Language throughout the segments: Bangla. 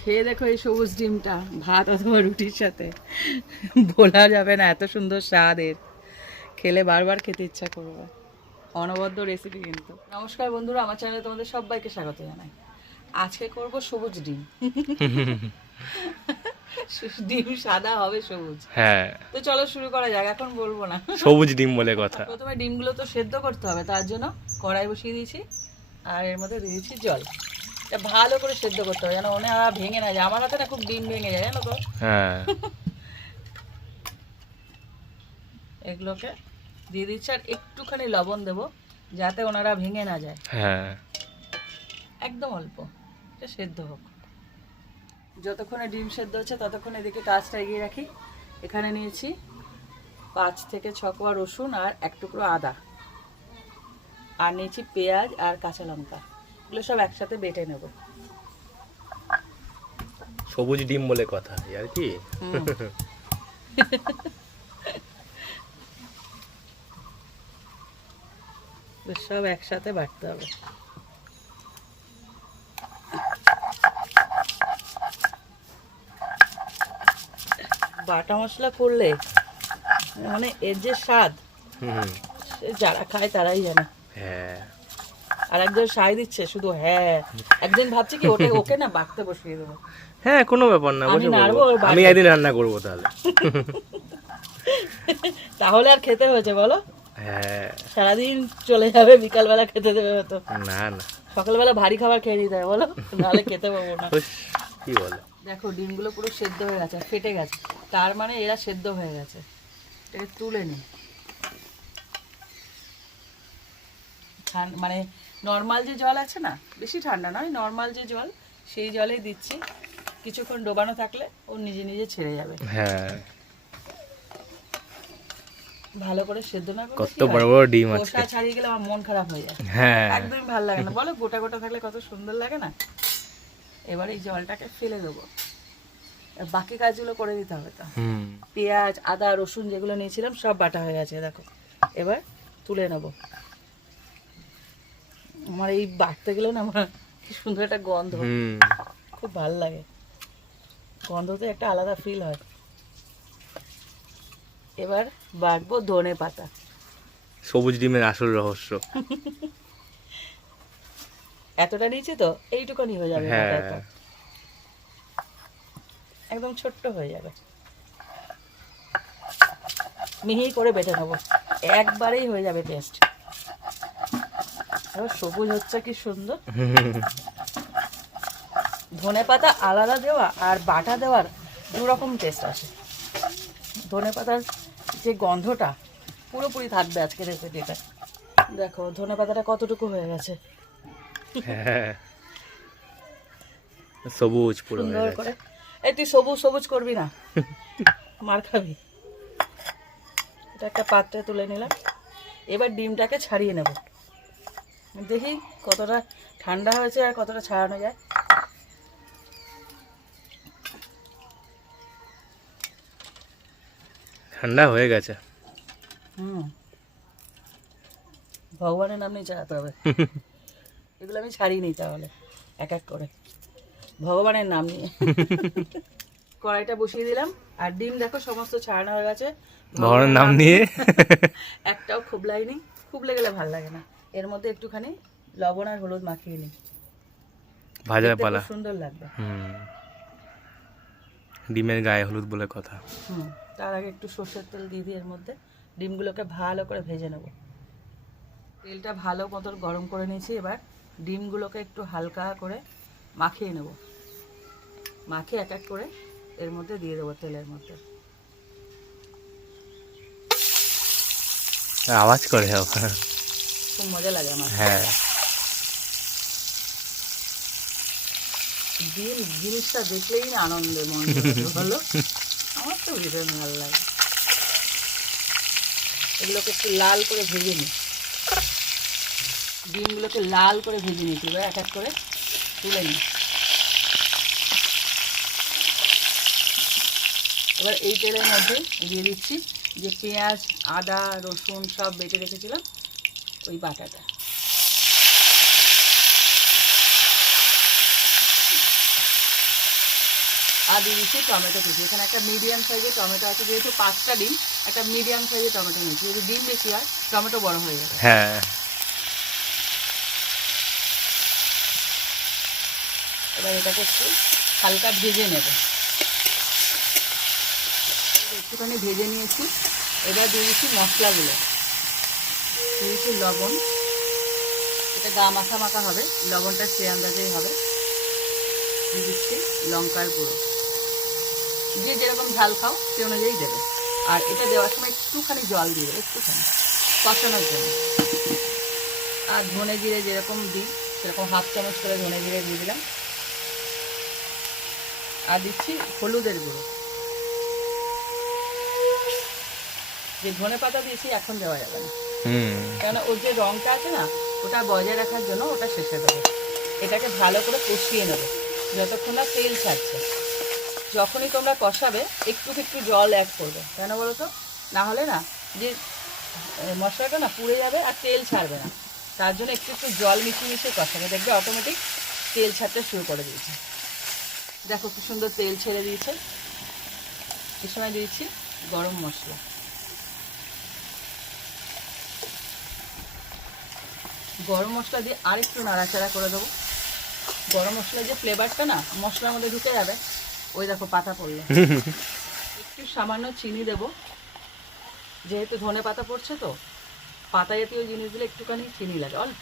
খেয়ে দেখো এই সবুজ ডিমটা ভাত অথবা রুটির সাথে। বলা যাবে না এত সুন্দর স্বাদ এর। খেলে বারবার খেতে ইচ্ছা করবে। অনবদ্য রেসিপি কিন্তু। নমস্কার বন্ধুরা আমার চ্যানেলে তোমাদের সবাইকে স্বাগত জানাই। আজকে করব সবুজ ডিম। ডিম সাদা হবে সবুজ। হ্যাঁ। তো চলো শুরু করা যাক এখন বলব না। সবুজ ডিম বলে কথা। প্রথমে ডিমগুলো তো সেদ্ধ করতে হবে তার জন্য কড়াই বসিয়ে দিয়েছি আর এর মধ্যে দিয়েছি জল। ভালো করে সেদ্ধ করতে হবে যেন আর ভেঙে না যায়। আমার হাতে না খুব ডিম ভেঙে যায় জানো তো? হ্যাঁ। এগুলোকে দিয়ে দিচ্ছি আর একটুখানি লবণ দেবো যাতে ওনারা ভেঙে না যায়। হ্যাঁ। একদম অল্প এটা সেদ্ধ হোক। যতক্ষণে ডিম সেদ্ধ হচ্ছে ততক্ষণ এদিকে কাজটা এগিয়ে রাখি। এখানে নিয়েছি পাঁচ থেকে ছ কোয়া রসুন আর এক টুকরো আদা। আর নিয়েছি পেঁয়াজ আর কাঁচা লঙ্কা। এগুলো সব একসাথে বেটে নেব। সবুজ ডিম বলে কথা আর কি? সব একসাথে বাটতে হবে। বাটা মশলা করলে মানে এর যে স্বাদ যারা খায় তারাই জানে। হ্যাঁ। আর একজন সাই দিচ্ছে শুধু হ্যাঁ। একদিন ভাবছি কি ওটা ওকে না বাটতে বসিয়ে দেবো? হ্যাঁ কোনো ব্যাপার না আমি নাড়বো। আমি একদিন রান্না করব তাহলে। তাহলে আর খেতে হয়েছে বলো? হ্যাঁ। সারাদিন চলে যাবে বিকালবেলা খেতে দেবে হতো না না। সকালবেলা ভারী খাবার খেয়ে দিতে হবে বলো? নাহলে খেতে পাবো না। কি বলো? দেখো ডিমগুলো পুরো সেদ্ধ হয়ে গেছে ফেটে গেছে। তার মানে এরা সেদ্ধ হয়ে গেছে। এটাকে তুলে নিই ঠান- মানে নর্মাল যে জল আছে না বেশি ঠান্ডা নয় নর্মাল যে জল সেই জলেই দিচ্ছি। কিছুক্ষণ ডোবানো থাকলে ও নিজে নিজে ছেড়ে যাবে। হ্যাঁ। ভালো করে সেদ্ধ না করলে কত বড় বড় ডিম খোসা ছাড়িয়ে গেলে আমার মন খারাপ হয়ে যায়। হ্যাঁ। একদমই ভালো লাগে না। বলো গোটা গোটা থাকলে কত সুন্দর লাগে না? এবার এই জলটাকে ফেলে দেবো। বাকি কাজগুলো করে দিতে হবে তো। পেঁয়াজ আদা রসুন যেগুলো নিয়েছিলাম সব বাটা হয়ে গেছে দেখো। এবার তুলে নেব। আমার এই বাড়তে গেলে না আমার কি সুন্দর একটা গন্ধ। খুব ভালো লাগে। গন্ধতে একটা আলাদা ফিল হয়। এবার বাটবো ধনে পাতা। সবুজ ডিমের আসল রহস্য। এতটা নিয়েছি তো এইটুকুনি হয়ে যাবে হ্যাঁ। একদম ছোট্ট হয়ে যাবে। মিহি করে বেটে নেব। একবারেই হয়ে যাবে পেস্ট এবার সবুজ হচ্ছে কি সুন্দর। ধনে পাতা আলাদা দেওয়া আর বাটা দেওয়ার দু রকম টেস্ট আসে। ধনে পাতার যে গন্ধটা পুরোপুরি থাকবে আজকে রেসিপিটা দেখো ধনে পাতাটা কতটুকু হয়ে গেছে। হ্যাঁ সবুজ পুরো সুন্দর করে। এই তুই সবুজ সবুজ করবি না। মার খাবি। এটা একটা পাত্রে তুলে নিলাম। এবার ডিমটাকে ছাড়িয়ে নেব। দেখি কতটা ঠান্ডা হয়েছে আর কতটা ছাড়ানো যায়। ঠান্ডা হয়ে গেছে। হুম। ভগবানের নাম নিয়ে চালাতে হবে। এগুলো আমি ছাড়িয়ে নিই তাহলে এক এক করে। ভগবানের নাম নিয়ে। কড়াইটা বসিয়ে দিলাম। আর ডিম দেখো সমস্ত ছাড়ানো হয়ে গেছে। ভগবানের নাম নিয়ে। একটাও খুবলাইনি খুবলে গেলে ভালো লাগে না। এর মধ্যে একটুখানি লবণ আর হলুদ মাখিয়ে নিই। ভাজার দেখতে পালা। সুন্দর লাগবে। হুম। ডিমের গায়ে হলুদ বলে কথা। হুম তার আগে একটু সর্ষের তেল দিয়ে দিই এর মধ্যে ডিমগুলোকে ভালো করে ভেজে নেব। তেলটা ভালো মতন গরম করে নিয়েছি এবার ডিমগুলোকে একটু হালকা করে মাখিয়ে নেব। মাখিয়ে এক এক করে এর মধ্যে দিয়ে দেবো তেলের মধ্যে। আওয়াজ করে আবার। খুব মজা লাগে আমার হ্যাঁ। ডিম জিনিসটা দেখলেই না আনন্দে মন বলো? আমার তো ভীষণ ভালো লাগে। এগুলোকে একটু লাল করে ভেজে নিই। ডিমগুলোকে লাল করে ভেজে নিয়েছি এবার এক এক করে তুলে নিই। এবার এই তেলের মধ্যে দিয়ে দিচ্ছি যে পেঁয়াজ আদা রসুন সব বেটে রেখেছিলাম। ওই বাটাটা। আর দিয়ে দিচ্ছি টমেটো কুচি। এখানে একটা মিডিয়াম সাইজের টমেটো আছে যেহেতু পাঁচটা ডিম একটা মিডিয়াম সাইজের টমেটো নিয়েছি। যদি ডিম বেশি হয় টমেটো বড় হয়ে যাবে। হ্যাঁ। এবার এটাকে একটু হালকা ভেজে নেব। একটুখানি ভেজে নিয়েছি। এবার দিয়ে দিচ্ছি মশলাগুলো। দিচ্ছি লবণ। এটা গা মাখা মাখা হবে, লবণটা সে আন্দাজেই হবে। দিয়ে দিচ্ছি লঙ্কার গুঁড়ো। যে যেরকম ঝাল খাও সে অনুযায়ী দেবে। আর এটা দেওয়ার সময় একটুখানি জল দিয়ে দেবে, একটুখানি, কষানোর জন্য। আর ধনে জিরে যেরকম দিই, সেরকম হাফ চামচ করে ধনে জিরে দিয়ে দিলাম। আর দিচ্ছি হলুদের গুঁড়ো। যে ধনে পাতা দিয়েছি, এখন দেওয়া যাবে না। কেন ওর যে রঙটা আছে না, ওটা বজায় রাখার জন্য ওটা শেষে দেবে। এটাকে ভালো করে কষিয়ে নেবে। যতক্ষণ না তেল ছাড়ছে। যখনই তোমরা কষাবে, একটু একটু জল অ্যাড করবে। কেন বলো তো? না হলে না, যে মশলাটা না পুড়ে যাবে আর তেল ছাড়বে না। তার জন্য একটু একটু জল মিশিয়ে মিশিয়ে কষাবে। দেখবে অটোমেটিক তেল ছাড়তে শুরু করে দিয়েছে। দেখো কি সুন্দর তেল ছেড়ে দিয়েছে। এ সময় দিয়েছি গরম মশলা। গরম মশলা দিয়ে আরেকটু নাড়াচাড়া করে দেবো। গরম মশলার যে ফ্লেভারটা না মশলার মধ্যে ঢুকে যাবে। ওই দেখো পাতা পড়ল। একটু সামান্য চিনি দেব। যেহেতু ধনে পাতা পড়ছে তো পাতা জাতীয় জিনিস দিলে একটুখানি চিনি লাগে অল্প।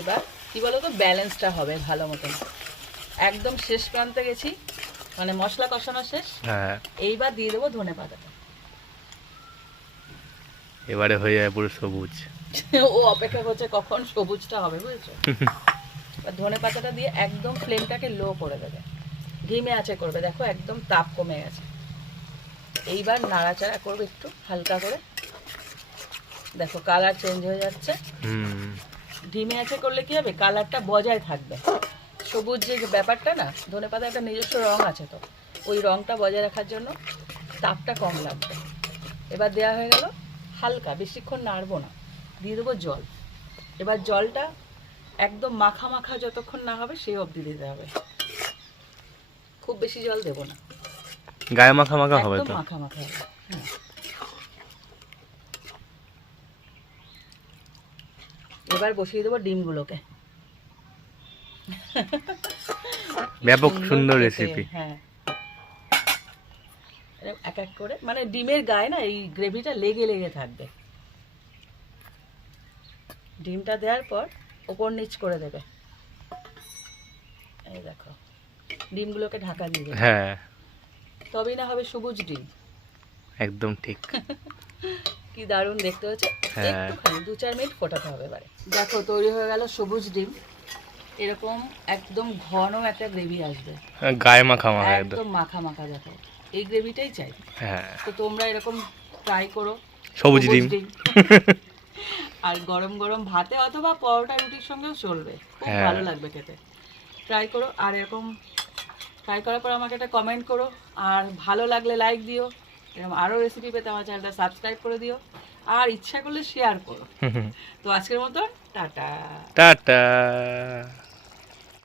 এবার কি বলো তো ব্যালেন্সটা হবে ভালো মতন। একদম শেষ প্রান্তে গেছি মানে মশলা কষানো শেষ। হ্যাঁ। এইবার দিয়ে দেবো ধনে পাতাটা। এবারে হয়ে যায় পুরো সবুজ। ও অপেক্ষা করছে কখন সবুজটা হবে বুঝেছ? ধনে পাতাটা দিয়ে একদম ফ্লেমটাকে লো করে দেবে। ধিমে আছে করবে দেখো একদম তাপ কমে গেছে। এইবার নাড়াচাড়া করবে একটু হালকা করে। দেখো কালার চেঞ্জ হয়ে যাচ্ছে। ধিমে আছে করলে কি হবে? কালারটা বজায় থাকবে। সবুজ যে ব্যাপারটা না ধনে পাতা একটা নিজস্ব রং আছে তো। ওই রংটা বজায় রাখার জন্য তাপটা কম লাগবে। এবার দেওয়া হয়ে গেল হালকা বেশিক্ষণ নাড়বো না। দিয়ে দেবো জল। এবার জলটা একদম মাখা মাখা যতক্ষণ না হবে সেই অবধি দিতে হবে। খুব বেশি জল দেবো না। গায়ে মাখা মাখা হবে তো? মাখা মাখা হবে। এবার বসিয়ে দেবো ডিমগুলোকে। ব্যাপক সুন্দর রেসিপি হ্যাঁ। এক এক করে। মানে ডিমের গায়ে না এই গ্রেভিটা লেগে লেগে থাকবে। ডিমটা দেওয়ার পর ওপর নিচ করে দেবে। এই দেখো ডিমগুলোকে ঢাকা দিয়ে হ্যাঁ। তবেই না হবে সবুজ ডিম। একদম ঠিক। কি দারুণ দেখতে হচ্ছে হ্যাঁ। একটুখানি দু চার মিনিট ফোটাতে হবে এবারে। দেখো তৈরি হয়ে গেল সবুজ ডিম। এরকম একদম ঘন একটা গ্রেভি আসবে। গায়ে মাখা মাখা একদম। একদম মাখা মাখা দেখো। এই গ্রেভিটাই চাই। হ্যাঁ। তো তোমরা এরকম ট্রাই করো। সবুজ ডিম। আর গরম গরম ভাতে অথবা পরোটা রুটির সঙ্গেও চলবে। খুব হ্যাঁ। ভালো লাগবে খেতে। ট্রাই করো। আর এরকম ট্রাই করার পর আমাকে একটা কমেন্ট করো। আর ভালো লাগলে লাইক দিও। এরকম আরও রেসিপি পেতে আমার চ্যানেলটা সাবস্ক্রাইব করে দিও। আর ইচ্ছা করলে শেয়ার করো। তো আজকের মতো টাটা। টাটা।